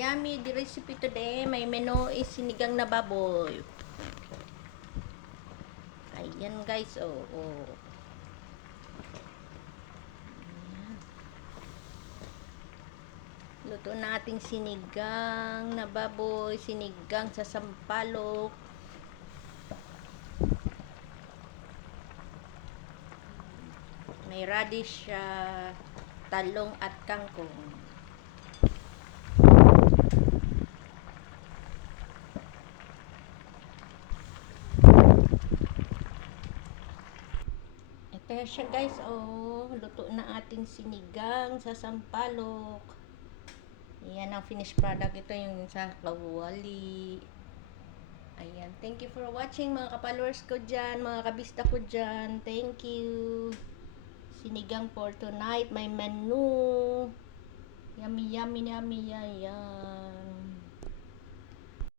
yummy the recipe today. My menu is sinigang na baboy. Ayan guys, oh. Luto nating sinigang na baboy, sinigang sa sampalok. May radish, talong at kangkong. Ito siya guys, oh. Luto na ating sinigang sa sampalok. Yan ang finished product. Ito yung sa kawali. Ayan. Thank you for watching mga ka-followers ko dyan, mga kabista ko dyan. Thank you. Sinigang for tonight. May menu. Yummy, yummy, yummy, yan.